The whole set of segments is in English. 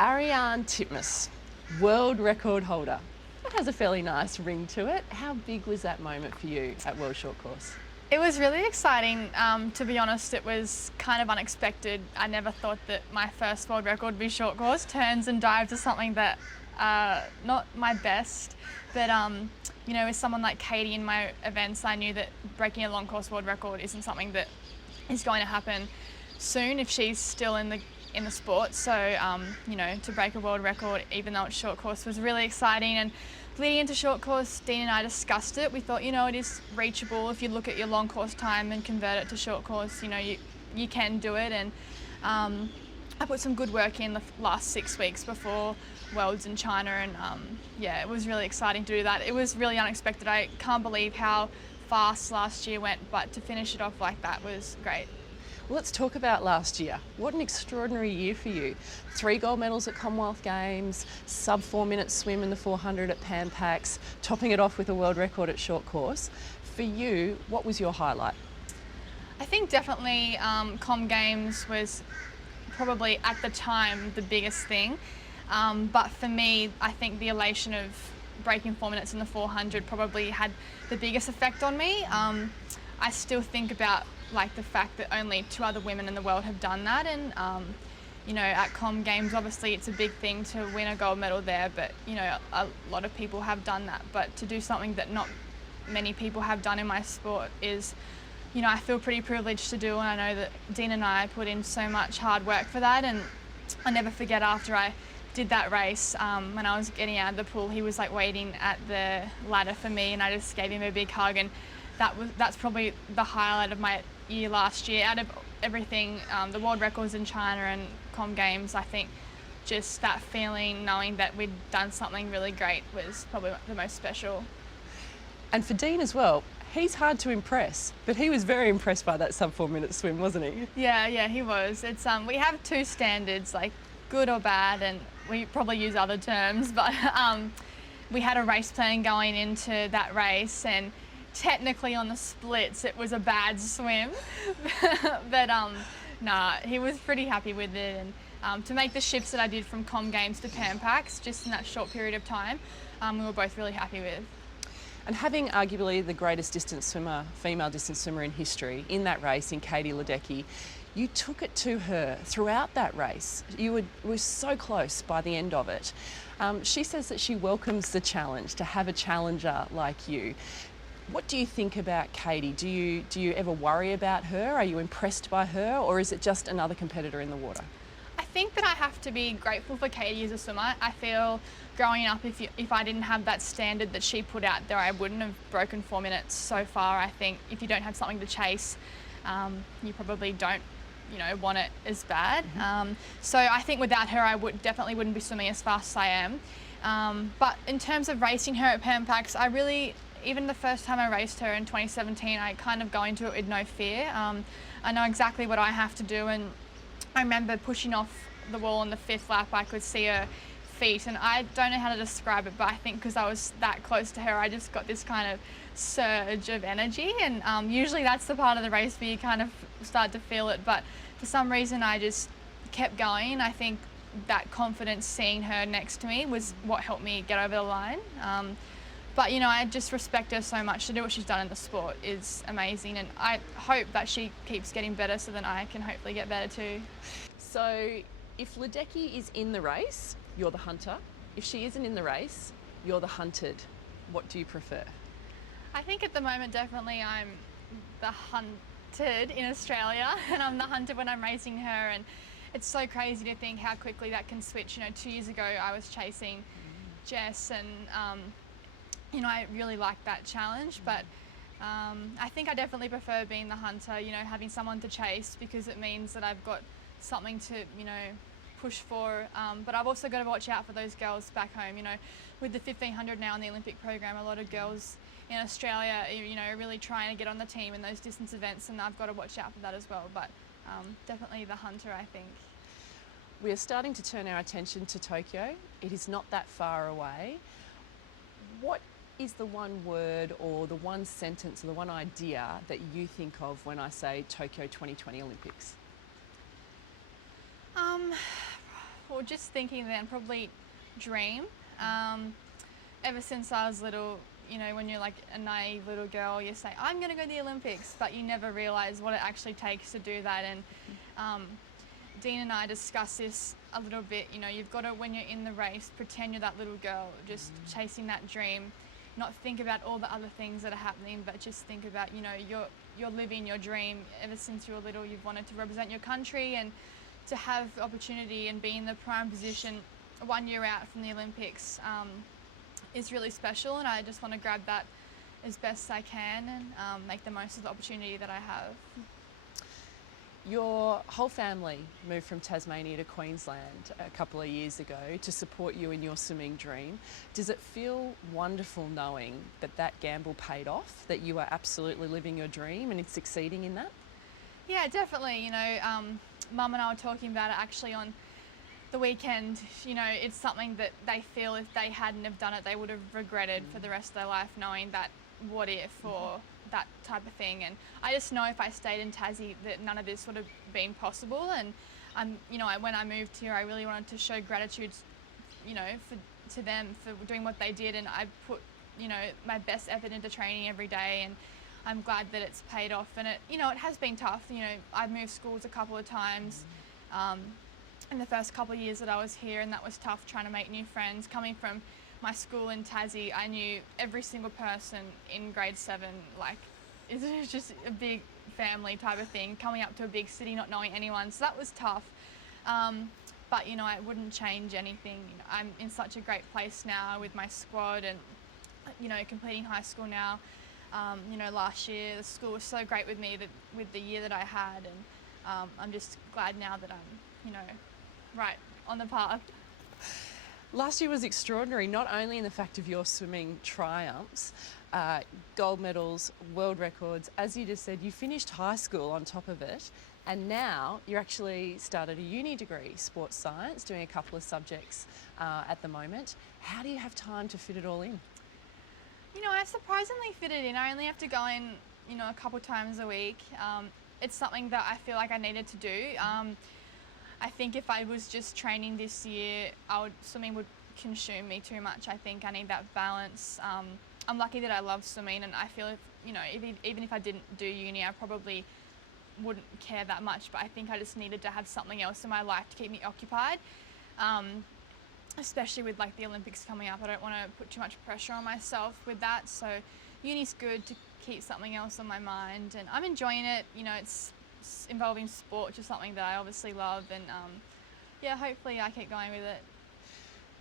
Ariarne Titmus, world record holder. That has a fairly nice ring to it. How big was that moment for you at World Short Course? It was really exciting. To be honest, it was kind of unexpected. I never thought that my first world record would be short course. Turns and dives are something that not my best, but you know, with someone like Katie in my events, I knew that breaking a long course world record isn't something that is going to happen soon if she's still in the sport. So you know, to break a world record, even though it's short course, was really exciting. And leading into short course, Dean and I discussed it. We thought, you know, it is reachable if you look at your long course time and convert it to short course. You know, you can do it. And I put some good work in the last 6 weeks before Worlds in China, and yeah, it was really exciting to do that. It was really unexpected. I can't believe how fast last year went, but to finish it off like that was great. Well, let's talk about last year. What an extraordinary year for you. 3 gold medals at Commonwealth Games, sub 4 minute swim in the 400 at Pan Pacs, topping it off with a world record at short course. For you, what was your highlight? I think definitely Com Games was probably at the time the biggest thing. But for me, I think the elation of breaking 4 minutes in the 400 probably had the biggest effect on me. I still think about like the fact that only 2 other women in the world have done that, and you know, at Com Games obviously it's a big thing to win a gold medal there, but you know, a lot of people have done that, but to do something that not many people have done in my sport is, you know, I feel pretty privileged to do, and I know that Dean and I put in so much hard work for that. And I'll never forget, after I did that race, when I was getting out of the pool, he was like waiting at the ladder for me, and I just gave him a big hug, and that's probably the highlight of my year last year. Out of everything, the world records in China and Com Games, I think just that feeling, knowing that we'd done something really great, was probably the most special. And for Dean as well, he's hard to impress, but he was very impressed by that sub 4 minute swim, wasn't he? Yeah, he was. It's we have 2 standards, like good or bad, and we probably use other terms, but we had a race plan going into that race, and technically on the splits it was a bad swim, but nah, he was pretty happy with it. And to make the shifts that I did from Com Games to Pan Pacs just in that short period of time, we were both really happy with. And having arguably the greatest distance swimmer, female distance swimmer in history in that race, in Katie Ledecky, you took it to her throughout that race. You were so close by the end of it. She says that she welcomes the challenge, to have a challenger like you. What do you think about Katie? Do you ever worry about her? Are you impressed by her, or is it just another competitor in the water? I think that I have to be grateful for Katie as a swimmer. I feel growing up, if I didn't have that standard that she put out there, I wouldn't have broken 4 minutes so far. I think if you don't have something to chase, you probably don't, you know, want it as bad. So I think without her, I definitely wouldn't be swimming as fast as I am. But in terms of racing her at Pan Pacs, even the first time I raced her in 2017, I kind of go into it with no fear. I know exactly what I have to do, and I remember pushing off the wall on the 5th lap, I could see her feet, and I don't know how to describe it, but I think because I was that close to her, I just got this kind of surge of energy, and usually that's the part of the race where you kind of start to feel it, but for some reason I just kept going. I think that confidence, seeing her next to me, was what helped me get over the line. But you know, I just respect her so much. To do what she's done in the sport is amazing, and I hope that she keeps getting better so that I can hopefully get better too. So if Ledecky is in the race, you're the hunter. If she isn't in the race, you're the hunted. What do you prefer? I think at the moment definitely I'm the hunted in Australia, and I'm the hunted when I'm racing her, and it's so crazy to think how quickly that can switch. You know, 2 years ago I was chasing Jess, and you know, I really like that challenge, but I think I definitely prefer being the hunter, you know, having someone to chase, because it means that I've got something to, you know, push for. But I've also got to watch out for those girls back home. You know, with the 1500 now in the Olympic program, a lot of girls in Australia, you know, are really trying to get on the team in those distance events, and I've got to watch out for that as well. But definitely the hunter, I think. We are starting to turn our attention to Tokyo. It is not that far away. What is the one word or the one sentence or the one idea that you think of when I say Tokyo 2020 Olympics? Well, just thinking then, probably dream. Ever since I was little, you know, when you're like a naive little girl, you say, I'm going to go to the Olympics, but you never realise what it actually takes to do that. And Dean and I discussed this a little bit. You know, you've got to, when you're in the race, pretend you're that little girl, just chasing that dream, not think about all the other things that are happening, but just think about, you know, you're living your dream. Ever since you were little, you've wanted to represent your country, and to have the opportunity and be in the prime position 1 year out from the Olympics is really special, and I just want to grab that as best I can and make the most of the opportunity that I have. Your whole family moved from Tasmania to Queensland a couple of years ago to support you in your swimming dream. Does it feel wonderful knowing that that gamble paid off, that you are absolutely living your dream and succeeding in that? Yeah, definitely. You know, Mum and I were talking about it actually on the weekend. You know, it's something that they feel if they hadn't have done it, they would have regretted for the rest of their life, knowing that what if or that type of thing. And I just know if I stayed in Tassie that none of this would have been possible. And you know, when I moved here, I really wanted to show gratitude, you know, to them for doing what they did, and I put, you know, my best effort into training every day, and I'm glad that it's paid off. And it, you know, it has been tough. You know, I've moved schools a couple of times in the first couple of years that I was here, and that was tough, trying to make new friends. Coming from my school in Tassie, I knew every single person in grade 7. Like, it's just a big family type of thing. Coming up to a big city, not knowing anyone, so that was tough. But you know, I wouldn't change anything. You know, I'm in such a great place now with my squad, and you know, completing high school now. You know, last year the school was so great with me, with the year that I had, and I'm just glad now that I'm, you know, right on the path. Last year was extraordinary, not only in the fact of your swimming triumphs, gold medals, world records. As you just said, you finished high school on top of it, and now you're actually started a uni degree, sports science, doing a couple of subjects at the moment. How do you have time to fit it all in? You know, I surprisingly fit it in. I only have to go in, you know, a couple times a week. It's something that I feel like I needed to do. I think if I was just training this year, swimming would consume me too much. I think I need that balance. I'm lucky that I love swimming, and I feel if, you know, even if I didn't do uni, I probably wouldn't care that much. But I think I just needed to have something else in my life to keep me occupied. Especially with like the Olympics coming up, I don't want to put too much pressure on myself with that. So uni's good to keep something else on my mind, and I'm enjoying it. You know, it's involving sport, which is something that I obviously love, and yeah, hopefully I keep going with it.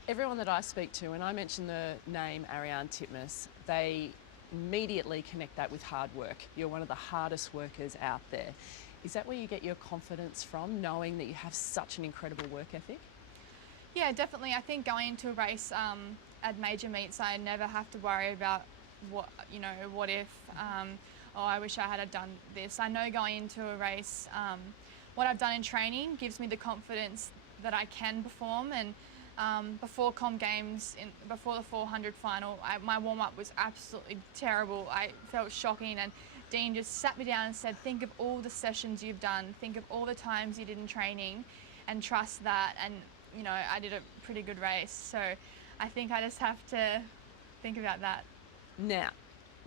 Everyone that I speak to, and I mention the name Ariarne Titmus, they immediately connect that with hard work. You're one of the hardest workers out there. Is that where you get your confidence from, knowing that you have such an incredible work ethic? Yeah, definitely. I think going into a race at major meets, I never have to worry about what if, oh, I wish I had done this. I know going into a race, what I've done in training gives me the confidence that I can perform. And before Com Games, before the 400 final, my warm-up was absolutely terrible. I felt shocking, and Dean just sat me down and said, think of all the sessions you've done, think of all the times you did in training, and trust that. And you know, I did a pretty good race, so I think I just have to think about that. Now,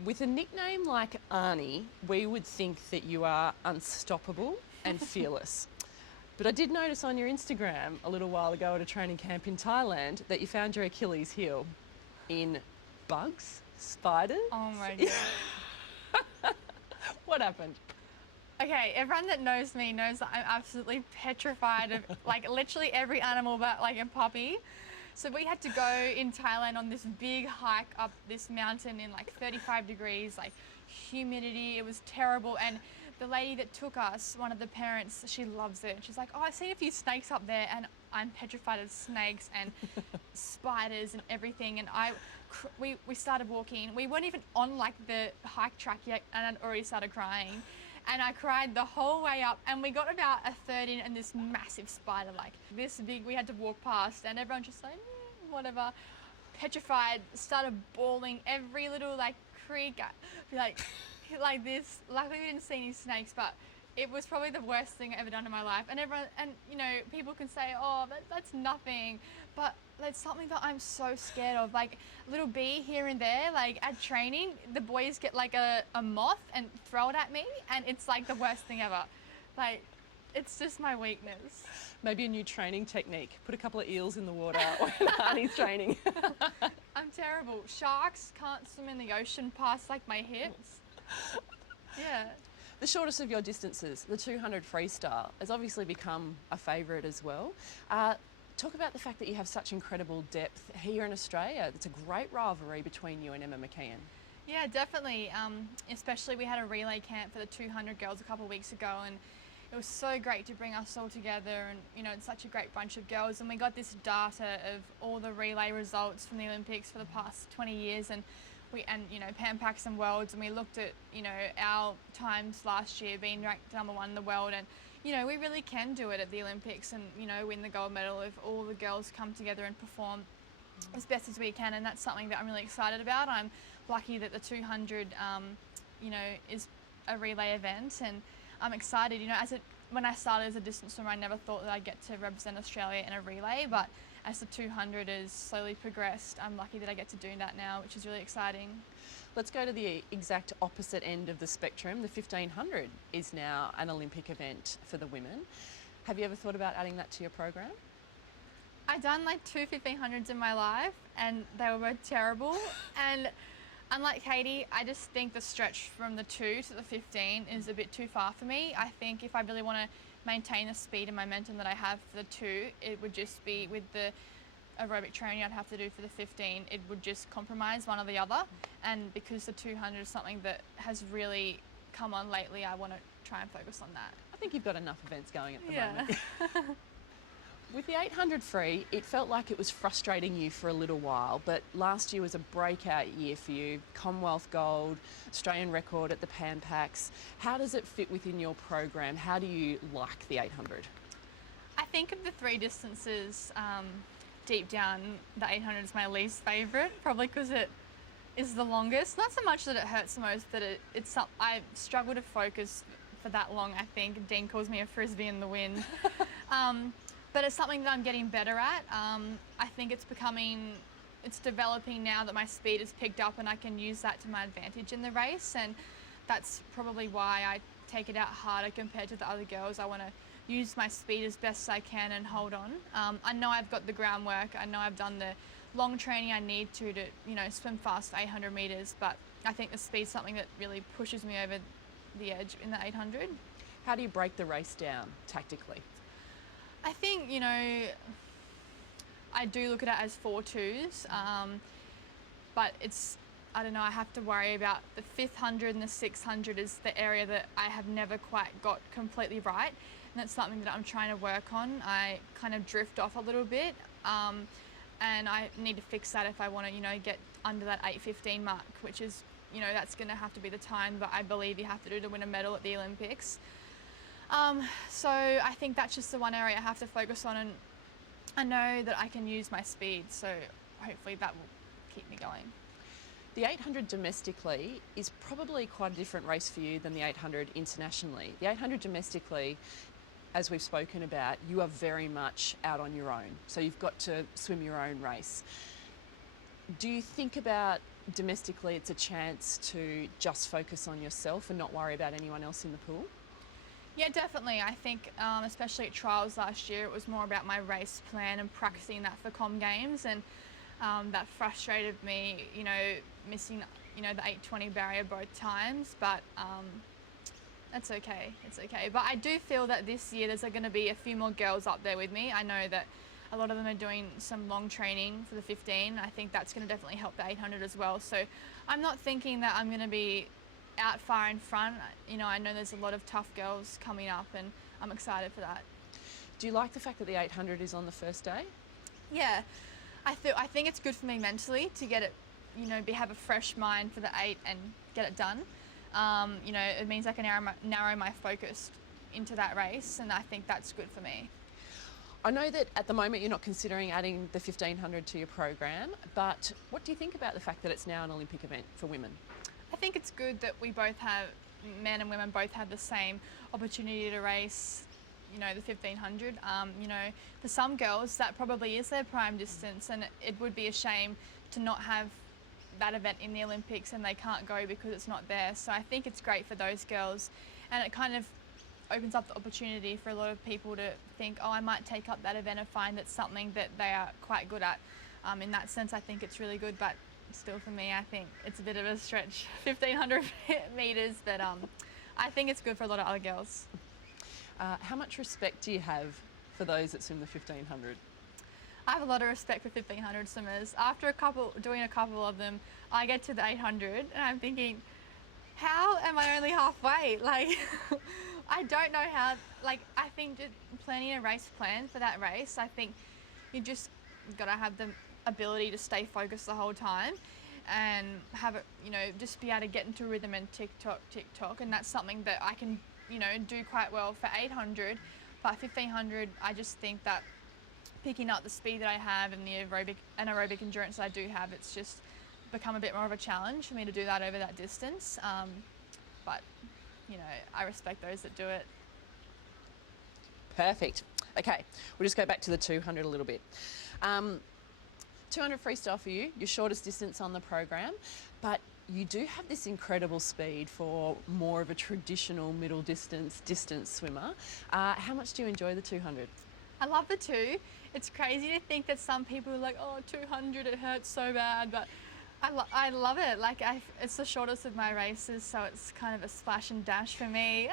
with a nickname like Arnie, we would think that you are unstoppable and fearless. But I did notice on your Instagram a little while ago at a training camp in Thailand that you found your Achilles heel in bugs, spiders. Oh my God. What happened? Okay, everyone that knows me knows that I'm absolutely petrified of like literally every animal but like a puppy. So we had to go in Thailand on this big hike up this mountain in like 35 degrees, like humidity. It was terrible. And the lady that took us, one of the parents, she loves it. She's like, oh, I've seen a few snakes up there, and I'm petrified of snakes and spiders and everything. And we started walking. We weren't even on like the hike track yet, and I'd already started crying. And I cried the whole way up, and we got about a third in, and this massive spider, like this big, we had to walk past, and everyone just like, whatever, petrified, started bawling every little like creek, like this. Luckily we didn't see any snakes, but It was probably the worst thing I've ever done in my life. And you know, people can say, oh, that's nothing. But it's something that I'm so scared of. Like, a little bee here and there, like at training, the boys get like a moth and throw it at me. And it's like the worst thing ever. Like, it's just my weakness. Maybe a new training technique. Put a couple of eels in the water when Arnie's training. I'm terrible. Sharks can't swim in the ocean past like my hips. Yeah. The shortest of your distances, the 200 freestyle, has obviously become a favourite as well. Talk about the fact that you have such incredible depth here in Australia. It's a great rivalry between you and Emma McKeon. Yeah, definitely. Especially we had a relay camp for the 200 girls a couple of weeks ago, and it was so great to bring us all together, and you know, it's such a great bunch of girls, and we got this data of all the relay results from the Olympics for the past 20 years, and you know, Pan Pacs and Worlds, and we looked at, you know, our times last year being ranked #1 in the world, and you know, we really can do it at the Olympics and, you know, win the gold medal if all the girls come together and perform as best as we can, and that's something that I'm really excited about. I'm lucky that the 200 you know, is a relay event, and I'm excited. You know, when I started as a distance swimmer, I never thought that I'd get to represent Australia in a relay, but as the 200 has slowly progressed, I'm lucky that I get to do that now, which is really exciting. Let's go to the exact opposite end of the spectrum. The 1500 is now an Olympic event for the women. Have you ever thought about adding that to your program? I've done like 2 1500s in my life, and they were both terrible. And unlike Katie, I just think the stretch from the 2 to the 15 is a bit too far for me. I think if I really want to maintain the speed and momentum that I have for the 2, it would just be with the aerobic training I'd have to do for the 15, it would just compromise one or the other. And because the 200 is something that has really come on lately, I want to try and focus on that. I think you've got enough events going at the moment. With the 800 free, it felt like it was frustrating you for a little while, but last year was a breakout year for you. Commonwealth gold, Australian record at the Pan Pacs. How does it fit within your program? How do you like the 800? I think of the 3 distances, deep down, the 800 is my least favourite, probably because it is the longest. Not so much that it hurts the most, that I struggle to focus for that long, I think. Dean calls me a frisbee in the wind. But it's something that I'm getting better at. I think it's developing now that my speed is picked up, and I can use that to my advantage in the race, and that's probably why I take it out harder compared to the other girls. I want to use my speed as best as I can and hold on. I know I've got the groundwork. I know I've done the long training I need to you know, swim fast for 800 metres, but I think the speed's something that really pushes me over the edge in the 800. How do you break the race down tactically? I think, you know, I do look at it as 4 2s, but I don't know, I have to worry about the 500 and the 600 is the area that I have never quite got completely right, and that's something that I'm trying to work on. I kind of drift off a little bit, and I need to fix that if I want to, you know, get under that 8:15 mark, which is, you know, that's going to have to be the time that I believe you have to do to win a medal at the Olympics. So I think that's just the one area I have to focus on, and I know that I can use my speed, so hopefully that will keep me going. The 800 domestically is probably quite a different race for you than the 800 internationally. The 800 domestically, as we've spoken about, you are very much out on your own, so you've got to swim your own race. Do you think about domestically it's a chance to just focus on yourself and not worry about anyone else in the pool? Yeah, definitely. I think, especially at trials last year, it was more about my race plan and practicing that for Com Games, and that frustrated me, you know, missing, you know, the 8:20 barrier both times, but that's okay. It's okay. But I do feel that this year there's going to be a few more girls up there with me. I know that a lot of them are doing some long training for the 15. I think that's going to definitely help the 800 as well. So I'm not thinking that I'm going to be out far in front. You know, I know there's a lot of tough girls coming up, and I'm excited for that. Do you like the fact that the 800 is on the first day? Yeah, I think it's good for me mentally to get it, you know, have a fresh mind for the 8 and get it done. You know, it means I can narrow my focus into that race, and I think that's good for me. I know that at the moment you're not considering adding the 1500 to your program, but what do you think about the fact that it's now an Olympic event for women? I think it's good that we both have men and women both have the same opportunity to race, you know, the 1500. You know, for some girls that probably is their prime distance, and it would be a shame to not have that event in the Olympics and they can't go because it's not there. So I think it's great for those girls, and it kind of opens up the opportunity for a lot of people to think, oh, I might take up that event and find it's something that they are quite good at. In that sense, I think it's really good, but still for me, I think it's a bit of a stretch, 1500 metres, but I think it's good for a lot of other girls. How much respect do you have for those that swim the 1500? I have a lot of respect for 1500 swimmers. After doing a couple of them, I get to the 800 and I'm thinking, how am I only halfway? Like, I don't know how. Like, I think planning a race plan for that race, I think you just gotta have the ability to stay focused the whole time and have it, you know, just be able to get into rhythm and tick tock, and that's something that I can, you know, do quite well for 800. But 1500, I just think that picking up the speed that I have and the anaerobic endurance that I do have, it's just become a bit more of a challenge for me to do that over that distance. But, you know, I respect those that do it. Perfect. Okay, we'll just go back to the 200 a little bit. 200 freestyle for you, your shortest distance on the program, but you do have this incredible speed for more of a traditional middle distance swimmer. How much do you enjoy the 200? I love the two. It's crazy to think that some people are like, oh, 200, it hurts so bad, but I love it. Like, it's the shortest of my races, so it's kind of a splash and dash for me.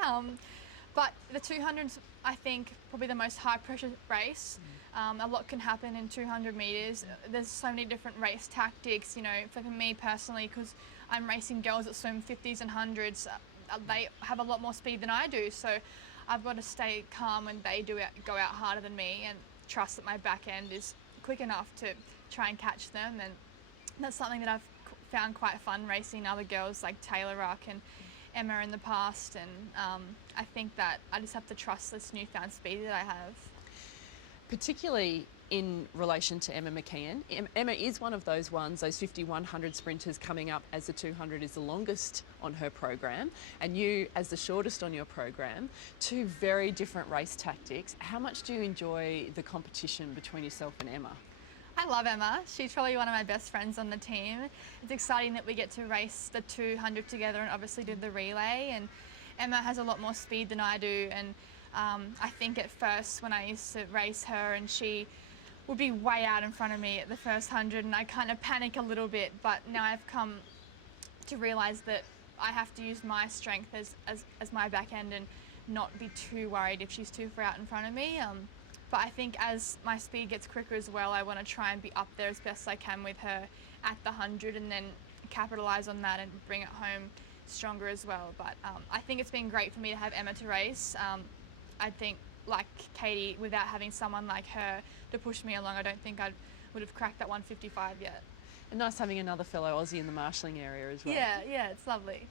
But the 200's, I think, probably the most high pressure race. A lot can happen in 200 metres. There's so many different race tactics, you know, for me personally, because I'm racing girls that swim 50s and 100s. They have a lot more speed than I do, so I've got to stay calm when they go out harder than me, and trust that my back end is quick enough to try and catch them. And that's something that I've found quite fun racing other girls like Taylor Ruck and Emma in the past, and I think that I just have to trust this newfound speed that I have. Particularly in relation to Emma McKeon. Emma is one of those ones, those 50-100 sprinters coming up as the 200 is the longest on her program, and you as the shortest on your program. Two very different race tactics. How much do you enjoy the competition between yourself and Emma? I love Emma. She's probably one of my best friends on the team. It's exciting that we get to race the 200 together and obviously do the relay. And Emma has a lot more speed than I do. And I think at first when I used to race her, and she would be way out in front of me at the first 100, and I kind of panic a little bit. But now I've come to realise that I have to use my strength as my back end and not be too worried if she's too far out in front of me. But I think as my speed gets quicker as well, I want to try and be up there as best I can with her at the 100, and then capitalise on that and bring it home stronger as well. But I think it's been great for me to have Emma to race. I think, like Katie, without having someone like her to push me along, I don't think I would have cracked that 155 yet. And nice having another fellow Aussie in the marshalling area as well. Yeah, it's lovely.